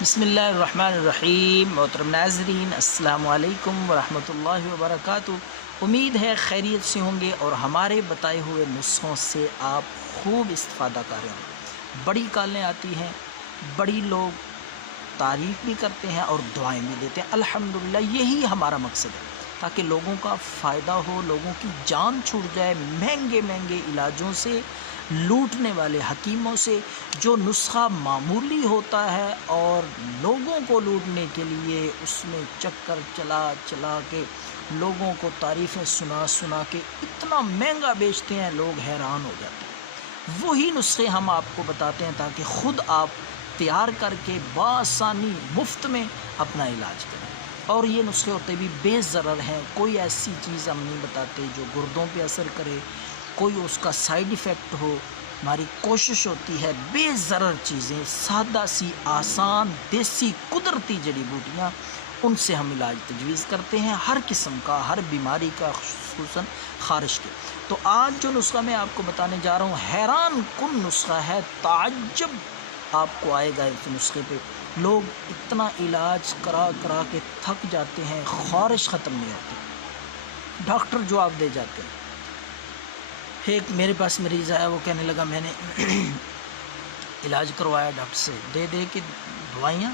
بسم اللہ الرحمن الرحیم۔ محترم ناظرین، السلام علیکم ورحمۃ اللہ وبرکاتہ۔ امید ہے خیریت سے ہوں گے اور ہمارے بتائے ہوئے نسخوں سے آپ خوب استفادہ کر رہے ہوں۔ بڑی کالیں آتی ہیں، بڑی لوگ تعریف بھی کرتے ہیں اور دعائیں بھی دیتے ہیں۔ الحمدللہ یہی ہمارا مقصد ہے تاکہ لوگوں کا فائدہ ہو، لوگوں کی جان چھوٹ جائے مہنگے مہنگے علاجوں سے، لوٹنے والے حکیموں سے۔ جو نسخہ معمولی ہوتا ہے اور لوگوں کو لوٹنے کے لیے اس میں چکر چلا چلا کے لوگوں کو تعریفیں سنا سنا کے اتنا مہنگا بیچتے ہیں، لوگ حیران ہو جاتے ہیں۔ وہی نسخے ہم آپ کو بتاتے ہیں تاکہ خود آپ تیار کر کے بآسانی مفت میں اپنا علاج کریں۔ اور یہ نسخے ہوتے بھی بے ضرر ہیں، کوئی ایسی چیز ہم نہیں بتاتے جو گردوں پہ اثر کرے، کوئی اس کا سائیڈ ایفیکٹ ہو۔ ہماری کوشش ہوتی ہے بے ضرر چیزیں، سادہ سی آسان دیسی قدرتی جڑی بوٹیاں، ان سے ہم علاج تجویز کرتے ہیں، ہر قسم کا، ہر بیماری کا، خصوصاً خارش کے۔ تو آج جو نسخہ میں آپ کو بتانے جا رہا ہوں، حیران کن نسخہ ہے، تعجب آپ کو آئے گا اس نسخے پہ۔ لوگ اتنا علاج کرا کرا کے تھک جاتے ہیں، خارش ختم نہیں ہوتی، ڈاکٹر جواب دے جاتے ہیں۔ ایک میرے پاس مریض آیا، وہ کہنے لگا میں نے علاج کروایا ڈاکٹر سے، دے دے کے دوائیاں،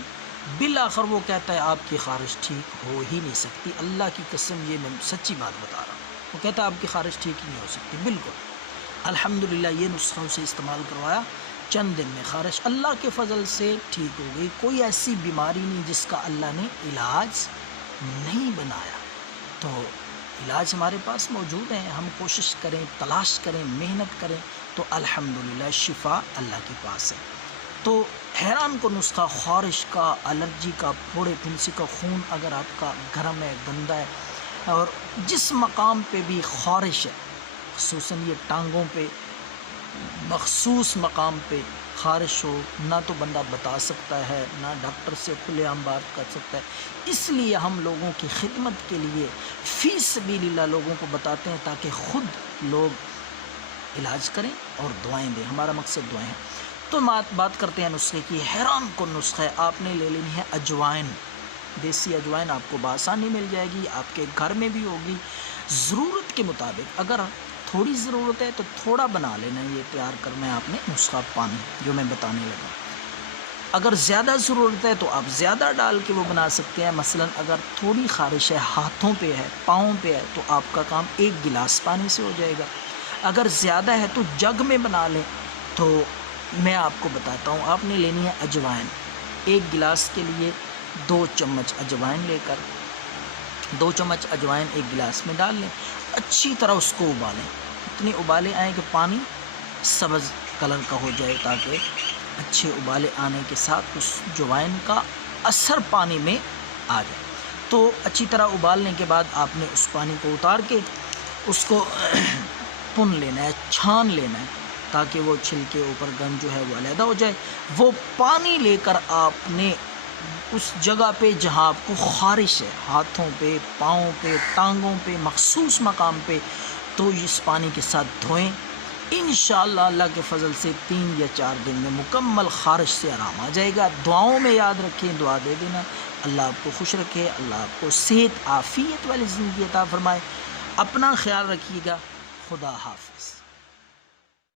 بالآخر وہ کہتا ہے آپ کی خارش ٹھیک ہو ہی نہیں سکتی۔ اللہ کی قسم، یہ میں سچی بات بتا رہا ہوں۔ وہ کہتا ہے آپ کی خارش ٹھیک ہی نہیں ہو سکتی۔ بالکل الحمدللہ یہ نسخہ اسے استعمال کروایا، چند دن میں خارش اللہ کے فضل سے ٹھیک ہو گئی۔ کوئی ایسی بیماری نہیں جس کا اللہ نے علاج نہیں بنایا۔ تو علاج ہمارے پاس موجود ہیں، ہم کوشش کریں، تلاش کریں، محنت کریں تو الحمدللہ شفا اللہ کے پاس ہے۔ تو حیران کو نسخہ خارش کا، الرجی کا، پھوڑے پھنسی کا، خون اگر آپ کا گرم ہے، گندا ہے اور جس مقام پہ بھی خارش ہے، خصوصاً یہ ٹانگوں پہ، مخصوص مقام پہ خارش ہو، نہ تو بندہ بتا سکتا ہے، نہ ڈاکٹر سے کھلے عام بات کر سکتا ہے۔ اس لیے ہم لوگوں کی خدمت کے لیے فی سبیل اللہ لوگوں کو بتاتے ہیں تاکہ خود لوگ علاج کریں اور دعائیں دیں۔ ہمارا مقصد دعائیں ہیں۔ تو بات کرتے ہیں نسخے کی۔ حیران کن نسخہ ہے، آپ نے لے لینی ہے اجوائن، دیسی اجوائن آپ کو بآسانی مل جائے گی، آپ کے گھر میں بھی ہوگی۔ ضرورت کے مطابق اگر تھوڑی ضرورت ہے تو تھوڑا بنا لینا، یہ تیار کرنا ہے آپ نے نسخہ پانی جو میں بتانے لگا۔ اگر زیادہ ضرورت ہے تو آپ زیادہ ڈال کے وہ بنا سکتے ہیں۔ مثلا اگر تھوڑی خارش ہے، ہاتھوں پہ ہے، پاؤں پہ ہے، تو آپ کا کام 1 گلاس پانی سے ہو جائے گا۔ اگر زیادہ ہے تو جگ میں بنا لیں۔ تو میں آپ کو بتاتا ہوں، آپ نے لینی ہے اجوائن۔ 1 گلاس کے لیے 2 چمچ اجوائن لے کر 2 چمچ اجوائن 1 گلاس میں ڈال لیں، اچھی طرح اس کو ابالیں، اتنے ابالے آئیں کہ پانی سبز کلر کا ہو جائے، تاکہ اچھے ابالے آنے کے ساتھ اس اجوائن کا اثر پانی میں آ جائے۔ تو اچھی طرح ابالنے کے بعد آپ نے اس پانی کو اتار کے اس کو پن لینا ہے، چھان لینا ہے، تاکہ وہ چھلکے اوپر گند جو ہے وہ علیحدہ ہو جائے۔ وہ پانی لے کر آپ نے اس جگہ پہ جہاں آپ کو خارش ہے، ہاتھوں پہ، پاؤں پہ، ٹانگوں پہ، مخصوص مقام پہ، تو اس پانی کے ساتھ دھوئیں۔ انشاءاللہ اللہ کے فضل سے 3 یا 4 دن میں مکمل خارش سے آرام آ جائے گا۔ دعاؤں میں یاد رکھیں، دعا دے دینا۔ اللہ آپ کو خوش رکھے، اللہ آپ کو صحت، عافیت والی زندگی عطا فرمائے۔ اپنا خیال رکھیے گا۔ خدا حافظ۔